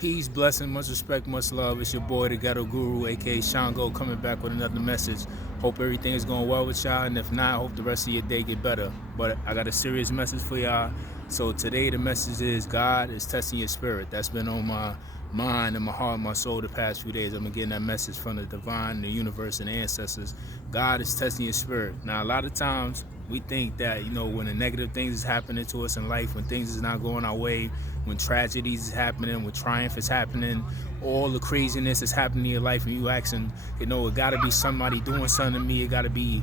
Peace, blessing, much respect, much love. It's your boy, the Ghetto Guru, aka Shango, coming back with another message. Hope everything is going well with y'all, and if not, hope the rest of your day get better. But I got a serious message for y'all. So today the message is God is testing your spirit. That's been on my mind and my heart and my soul the past few days. I've been getting that message from the divine, the universe, and the ancestors. God is testing your spirit. Now, a lot of times we think that, when the negative things is happening to us in life, when things is not going our way, when tragedies is happening, when triumph is happening, all the craziness is happening in your life, and you asking, it gotta be somebody doing something to me, it gotta be,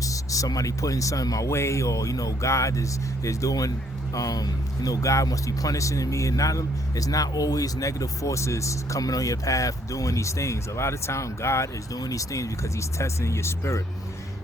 somebody putting something my way, or, God is doing, God must be punishing me, and it's not always negative forces coming on your path doing these things. A lot of time God is doing these things because he's testing your spirit.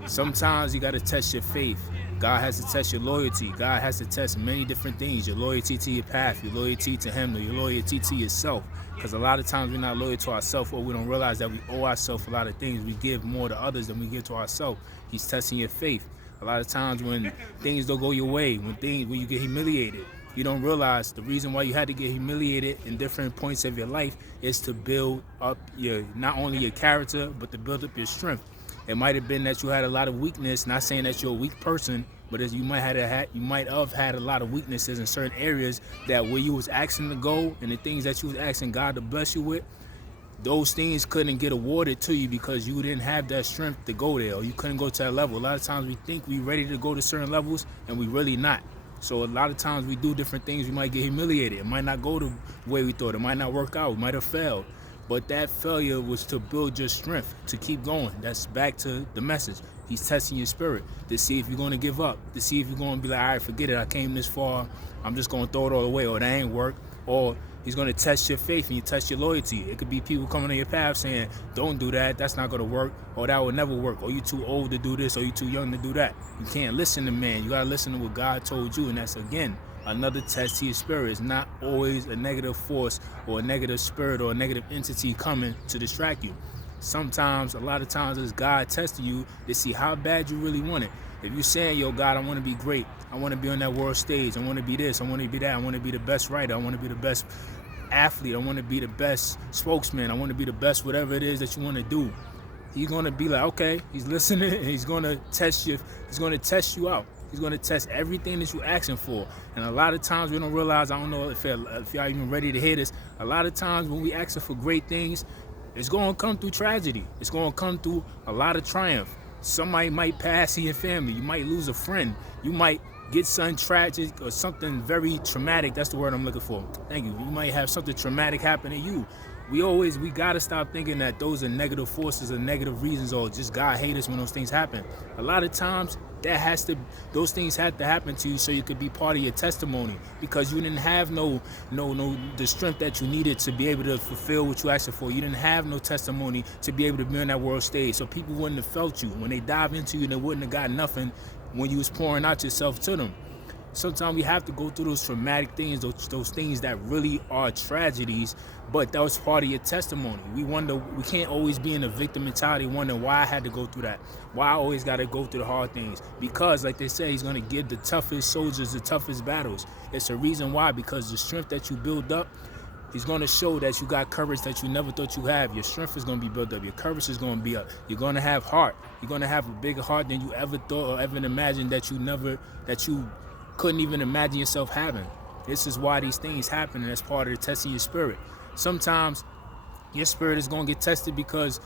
Sometimes you got to test your faith. God has to test your loyalty. God has to test many different things. Your loyalty to your path, your loyalty to him, or your loyalty to yourself. Because a lot of times we're not loyal to ourselves, or we don't realize that we owe ourselves a lot of things. We give more to others than we give to ourselves. He's testing your faith. A lot of times when things don't go your way, when you get humiliated, you don't realize the reason why you had to get humiliated in different points of your life is to build up not only your character, but to build up your strength. It might have been that you had a lot of weakness, not saying that you're a weak person, but as you might have had a lot of weaknesses in certain areas that where you was asking to go and the things that you was asking God to bless you with, those things couldn't get awarded to you because you didn't have that strength to go there, or you couldn't go to that level. A lot of times we think we're ready to go to certain levels and we really not. So a lot of times we do different things, we might get humiliated. It might not go the way we thought. It might not work out. We might have failed. But that failure was to build your strength, to keep going. That's back to the message. He's testing your spirit to see if you're going to give up, to see if you're going to be like, all right, forget it. I came this far. I'm just going to throw it all away, or that ain't work. Or he's going to test your faith and you test your loyalty. It could be people coming on your path saying, don't do that. That's not going to work. Or that will never work. Or you too old to do this, or you too young to do that. You can't listen to man. You got to listen to what God told you. And that's, again, another test to your spirit. It's not always a negative force or a negative spirit or a negative entity coming to distract you. Sometimes, a lot of times, it's God testing you to see how bad you really want it. If you're saying, yo, God, I want to be great. I want to be on that world stage. I want to be this. I want to be that. I want to be the best writer. I want to be the best athlete. I want to be the best spokesman. I want to be the best whatever it is that you want to do. He's going to be like, okay, he's listening, and he's going to test you. He's going to test you out. He's going to test everything that you're asking for. And a lot of times we don't realize, I don't know if y'all even ready to hear this, a lot of times when we asking for great things, it's going to come through tragedy. It's going to come through a lot of triumph. Somebody might pass in your family. You might lose a friend. You might get something tragic or something very traumatic. That's the word I'm looking for. Thank you. You might have something traumatic happen to you. We gotta stop thinking that those are negative forces or negative reasons, or just God hate us when those things happen. A lot of times those things had to happen to you so you could be part of your testimony, because you didn't have the strength that you needed to be able to fulfill what you asked for. You didn't have no testimony to be able to be on that world stage, so people wouldn't have felt you. When they dive into you, they wouldn't have got nothing when you was pouring out yourself to them. Sometimes we have to go through those traumatic things, those things that really are tragedies, but that was part of your testimony. We can't always be in a victim mentality wondering why I had to go through that, why I always got to go through the hard things. Because, like they say, he's going to give the toughest soldiers the toughest battles. It's a reason why, because the strength that you build up, he's going to show that you got courage that you never thought you have. Your strength is going to be built up. Your courage is going to be up. You're going to have heart. You're going to have a bigger heart than you ever thought or ever imagined that you couldn't even imagine yourself having. This is why these things happen, and that's part of the testing your spirit. Sometimes your spirit is going to get tested because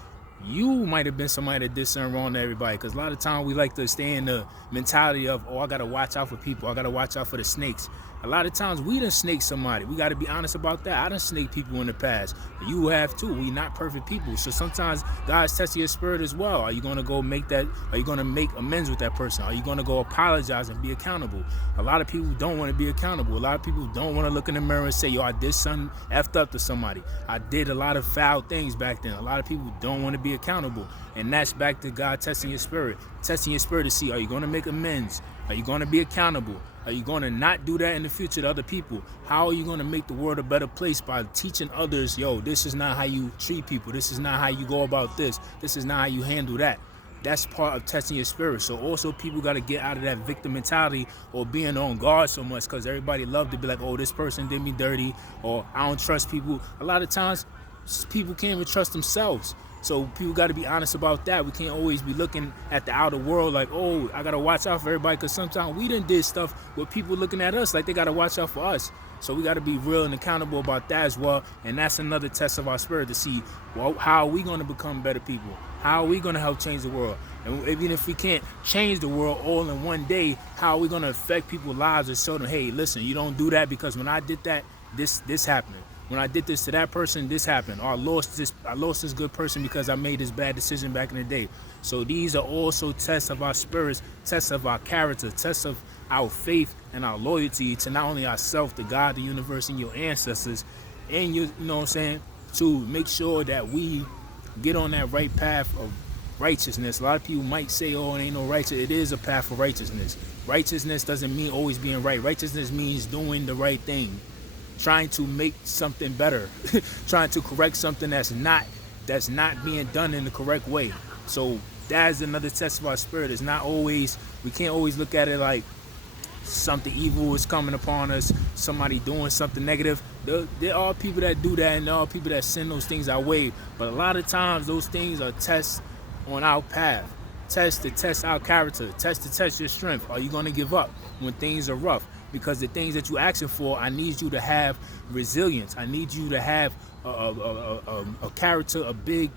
you might have been somebody that did something wrong to everybody. Because a lot of times we like to stay in the mentality of, I got to watch out for people. I got to watch out for the snakes. A lot of times we done snake somebody. We got to be honest about that. I done snake people in the past. You have too. We not perfect people. So sometimes God's testing your spirit as well. Are you going to go make that? Are you going to make amends with that person? Are you going to go apologize and be accountable? A lot of people don't want to be accountable. A lot of people don't want to look in the mirror and say, yo, I did something effed up to somebody. I did a lot of foul things back then. A lot of people don't want to be accountable. And that's back to God testing your spirit. Testing your spirit to see, are you going to make amends? Are you going to be accountable? Are you going to not do that in the future to other people? How are you going to make the world a better place? By teaching others, yo, this is not how you treat people. This is not how you go about this. This is not how you handle that. that's part of testing your spirit. So also people got to get out of that victim mentality or being on guard so much, because everybody love to be like, oh, this person did me dirty, or I don't trust people. A lot of times people can't even trust themselves. So people got to be honest about that. We can't always be looking at the outer world like, oh, I got to watch out for everybody, because sometimes we done did stuff with people looking at us like they got to watch out for us. So we got to be real and accountable about that as well. And that's another test of our spirit to see, well, how are we going to become better people? How are we going to help change the world? And even if we can't change the world all in one day, how are we going to affect people's lives and show them, hey, listen, you don't do that, because when I did that, this happened. When I did this to that person, this happened. Or I lost this good person because I made this bad decision back in the day. So these are also tests of our spirits, tests of our character, tests of our faith and our loyalty to not only ourselves, to God, the universe, and your ancestors, and you know what I'm saying, to make sure that we get on that right path of righteousness. A lot of people might say, oh, it ain't no righteousness. It is a path of righteousness. Righteousness doesn't mean always being right. Righteousness means doing the right thing, trying to make something better, trying to correct something that's not being done in the correct way. So that is another test of our spirit. It's not always, we can't always look at it like something evil is coming upon us, somebody doing something negative. There are people that do that, and there are people that send those things our way. But a lot of times those things are tests on our path. Tests to test our character. Tests to test your strength. Are you going to give up when things are rough? Because the things that you're asking for, I need you to have resilience. I need you to have a character, a big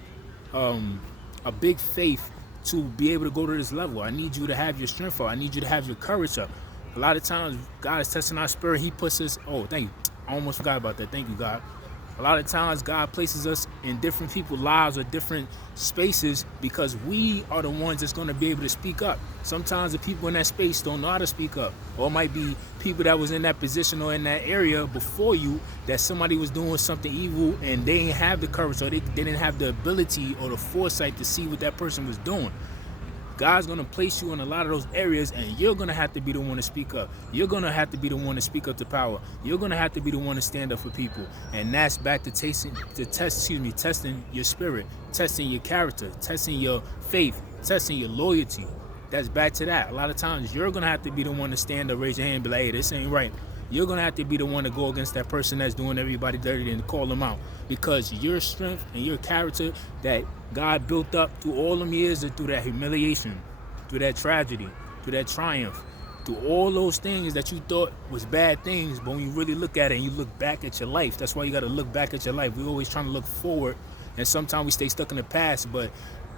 faith to be able to go to this level. I need you to have your strength up. I need you to have your courage up. A lot of times, God is testing our spirit. He puts us, oh, thank you. I almost forgot about that. Thank you, God. A lot of times, God places us in different people's lives or different spaces because we are the ones that's going to be able to speak up. Sometimes the people in that space don't know how to speak up. Or it might be people that was in that position or in that area before you, that somebody was doing something evil and they didn't have the courage, or they didn't have the ability or the foresight to see what that person was doing. God's going to place you in a lot of those areas, and you're going to have to be the one to speak up. You're going to have to be the one to speak up to power. You're going to have to be the one to stand up for people. And that's back to testing your spirit, testing your character, testing your faith, testing your loyalty. That's back to that. A lot of times you're going to have to be the one to stand up, raise your hand, and be like, hey, this ain't right. You're going to have to be the one to go against that person that's doing everybody dirty and call them out. Because your strength and your character that God built up through all them years, and through that humiliation, through that tragedy, through that triumph, through all those things that you thought was bad things, but when you really look at it and you look back at your life, that's why you got to look back at your life. We're always trying to look forward, and sometimes we stay stuck in the past, but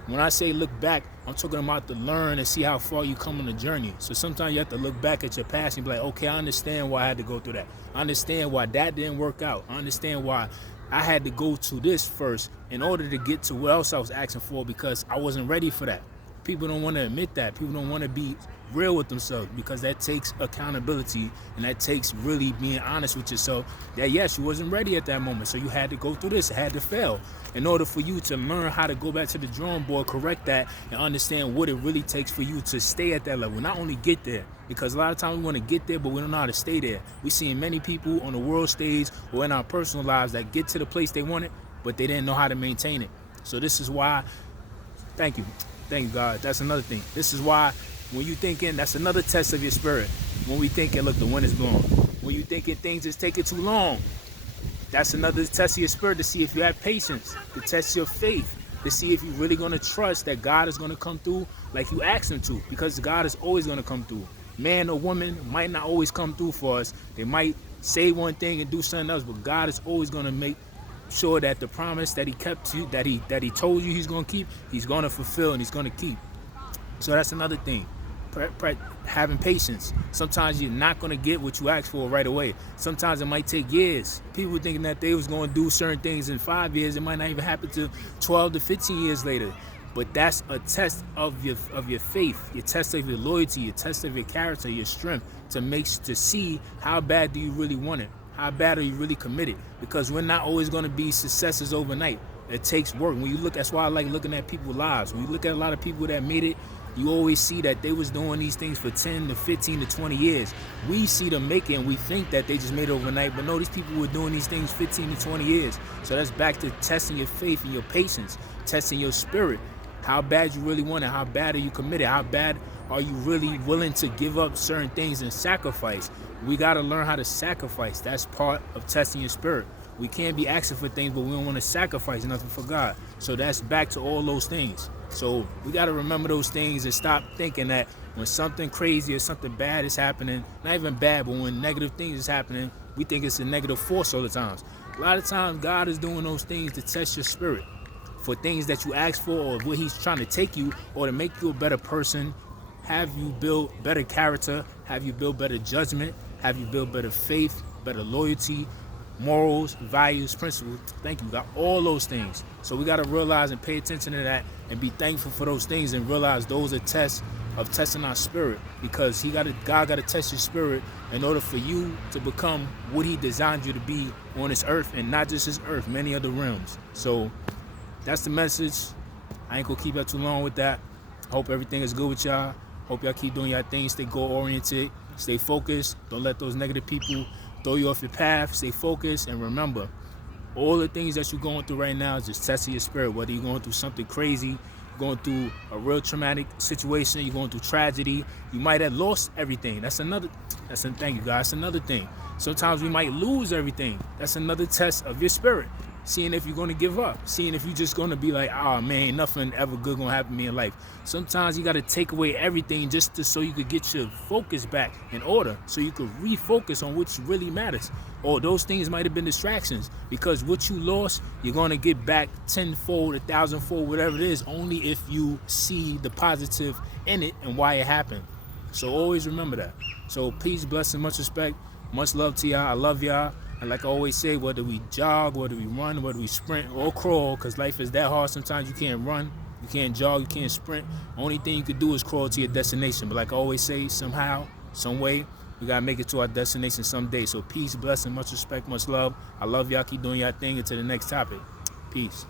when I say look back, I'm talking about to learn and see how far you come on the journey. So sometimes you have to look back at your past and be like, okay, I understand why I had to go through that. I understand why that didn't work out. I understand why I had to go to this first in order to get to what else I was asking for, because I wasn't ready for that. People don't want to admit that. People don't want to be real with themselves, because that takes accountability, and that takes really being honest with yourself that yes, you wasn't ready at that moment, so you had to go through this, it had to fail in order for you to learn how to go back to the drawing board, correct that, and understand what it really takes for you to stay at that level. Not only get there, because a lot of times we want to get there, but we don't know how to stay there. We're seeing many people on the world stage or in our personal lives that get to the place they wanted, but they didn't know how to maintain it. So this is why, thank you God, that's another thing. This is why when you thinking, that's another test of your spirit. When we thinking, look, the wind is blowing. When you thinking things is taking too long, that's another test of your spirit, to see if you have patience, to test your faith, to see if you're really going to trust that God is going to come through like you asked him to, because God is always going to come through. Man or woman might not always come through for us. They might say one thing and do something else, but God is always going to make sure that the promise that he kept to you, that he told you he's going to keep, he's going to fulfill, and he's going to keep. So that's another thing. Having patience. Sometimes you're not going to get what you asked for right away. Sometimes it might take years. People thinking that they was going to do certain things in 5 years, it might not even happen to 12 to 15 years later. But that's a test of your faith, your test of your loyalty, your test of your character, your strength, to see how bad do you really want it. How bad are you really committed? Because we're not always going to be successes overnight. It takes work. When you look, that's why I like looking at people's lives. When you look at a lot of people that made it, you always see that they was doing these things for 10 to 15 to 20 years. We see them make it and we think that they just made it overnight, but no, these people were doing these things 15 to 20 years. So that's back to testing your faith and your patience, testing your spirit. How bad you really want it? How bad are you committed? How bad are you really willing to give up certain things and sacrifice? We got to learn how to sacrifice. That's part of testing your spirit. We can't be asking for things, but we don't want to sacrifice nothing for God. So that's back to all those things. So we got to remember those things and stop thinking that when something crazy or something bad is happening, not even bad, but when negative things is happening, we think it's a negative force all the times. A lot of times God is doing those things to test your spirit for things that you ask for, or where he's trying to take you, or to make you a better person, have you build better character, have you build better judgment, have you build better faith, better loyalty, morals, values, principles. Thank you, God. All those things. So we got to realize and pay attention to that and be thankful for those things and realize those are tests of testing our spirit, because God got to test your spirit in order for you to become what he designed you to be on this earth, and not just this earth, many other realms. So that's the message. I ain't gonna keep y'all too long with that. Hope everything is good with y'all. Hope y'all keep doing y'all things. Stay goal-oriented. Stay focused. Don't let those negative people throw you off your path. Stay focused. And remember, all the things that you're going through right now is just testing your spirit. Whether you're going through something crazy, going through a real traumatic situation, you're going through tragedy, you might have lost everything. Thank you, guys. That's another thing. Sometimes we might lose everything. That's another test of your spirit. Seeing if you're going to give up, seeing if you're just going to be like, oh man, nothing ever good going to happen to me in life. Sometimes you got to take away everything so you could get your focus back in order, so you could refocus on what really matters. Or those things might have been distractions, because what you lost, you're going to get back tenfold, 1,000-fold, whatever it is, only if you see the positive in it and why it happened. So always remember that. So peace, blessing, much respect, much love to y'all. I love y'all. And like I always say, whether we jog, whether we run, whether we sprint or crawl, because life is that hard. Sometimes you can't run, you can't jog, you can't sprint. Only thing you can do is crawl to your destination. But like I always say, somehow, some way, we got to make it to our destination someday. So peace, blessing, much respect, much love. I love y'all. Keep doing y'all thing. Until the next topic. Peace.